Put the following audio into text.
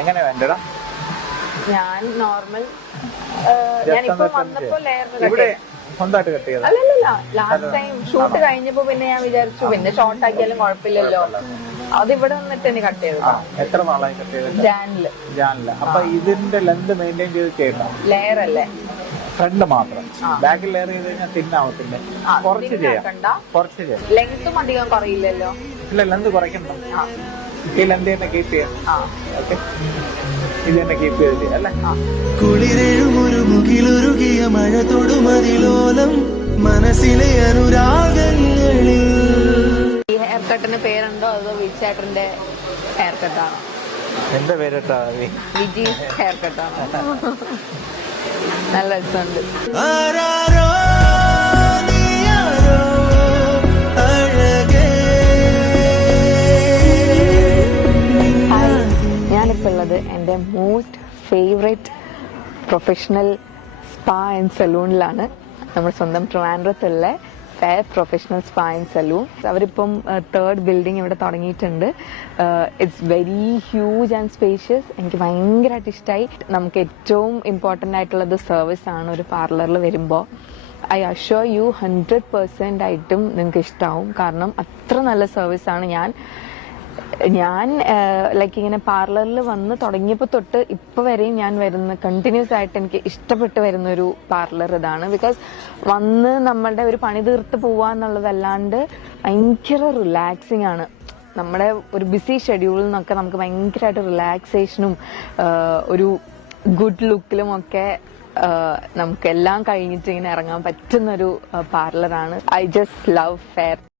എങ്ങനെ വേണ്ടടാ? ഞാൻ നോർമൽ ഞാനിപ്പോ വന്നപ്പോ ലെയർ ഇവിടെ സ്വന്തമായിട്ട് കട്ട് ചെയ്ത? അല്ലല്ല, ലാസ്റ്റ് ടൈം ഷൂട്ട് കഴിഞ്ഞപ്പോ പിന്നെ ഞാൻ വിചാരിച്ചു പിന്നെ ഷോർട്ട് ആക്കിയാലും കുഴപ്പമില്ലല്ലോ, അത് ഇവിടെ വന്നിട്ട് തന്നെ കട്ട് ചെയ്തത്. എത്ര നാളായി കട്ട് ചെയ്തിട്ട്? ജാനില്. അപ്പൊ ഇതിന്റെ ലെന്ത് മെയിൻറ്റെയിൻ ചെയ്ത് ചെയ്യണം. ലെയർ അല്ലേ? ഫ്രണ്ട് മാത്രം, ബാക്കിൽ ലെയർ ചെയ്ത് കഴിഞ്ഞാൽ തിന്നാവത്തില്ല. കുറച്ച് ചെയ്യാം. ലെങ്ത്തും അധികം കുറയില്ലല്ലോ? ഇല്ല, ലെന്ത് കുറയ്ക്കണം. ഈ ലെന്ത് തന്നെ കീപ്പ് ചെയ്യാം. ഓക്കെ, ഇത് തന്നെ കീപ്പ് ചെയ്ത് ചെയ്യാം അല്ലേ? കുളിരെഴുമൊരു മുകിലുരുകിയ മഴ തൊടുമതിലോലം മനസ്സിലെ അനുരാഗങ്ങളിൽ. ഈ ഹെയർ കട്ടിന് പേരുണ്ടോ അതോ വിജയേട്ടന്റെ ഹെയർ കട്ടാണോ? എന്റെ പേരിട്ടാ വിജീസ് ഹെയർ കട്ടാണോ? നല്ല രസമുണ്ട്. ഞാനിപ്പോൾ ഉള്ളത് എൻ്റെ most favourite professional spa and സലൂണിലാണ്. നമ്മുടെ സ്വന്തം ട്രിവാൻഡ്രത്തുള്ള Fair professional spa and salon. അവരിപ്പം 3rd ബിൽഡിംഗ് ഇവിടെ തുടങ്ങിയിട്ടുണ്ട്. It's very huge and spacious. എനിക്ക് ഭയങ്കരമായിട്ട് ഇഷ്ടമായി. നമുക്ക് ഏറ്റവും ഇമ്പോർട്ടൻ്റ് ആയിട്ടുള്ളത് സർവീസാണ്. ഒരു പാർലറിൽ വരുമ്പോൾ ഐ അഷ്വർ യു 100% ആയിട്ടും നിങ്ങൾക്ക് ഇഷ്ടമാവും. കാരണം അത്ര നല്ല സർവീസാണ്. ഞാൻ ലൈക്ക് ഇങ്ങനെ പാർലറിൽ വന്ന് തുടങ്ങിയപ്പോൾ തൊട്ട് ഇപ്പോൾ വരെയും ഞാൻ കണ്ടിന്യൂസ് ആയിട്ട് എനിക്ക് ഇഷ്ടപ്പെട്ട് വരുന്ന ഒരു പാർലർ ഇതാണ്. ബിക്കോസ് വന്ന് നമ്മളുടെ ഒരു പണി തീർത്ത് പോവാന്നുള്ളതല്ലാണ്ട് ഭയങ്കര റിലാക്സിങ് ആണ്. നമ്മുടെ ഒരു ബിസി ഷെഡ്യൂളിൽ നിന്നൊക്കെ നമുക്ക് ഭയങ്കരമായിട്ട് റിലാക്സേഷനും ഒരു ഗുഡ് ലുക്കിലും ഒക്കെ നമുക്ക് എല്ലാം കഴിഞ്ഞിട്ട് ഇങ്ങനെ ഇറങ്ങാൻ പറ്റുന്നൊരു പാർലറാണ്. I just love fair.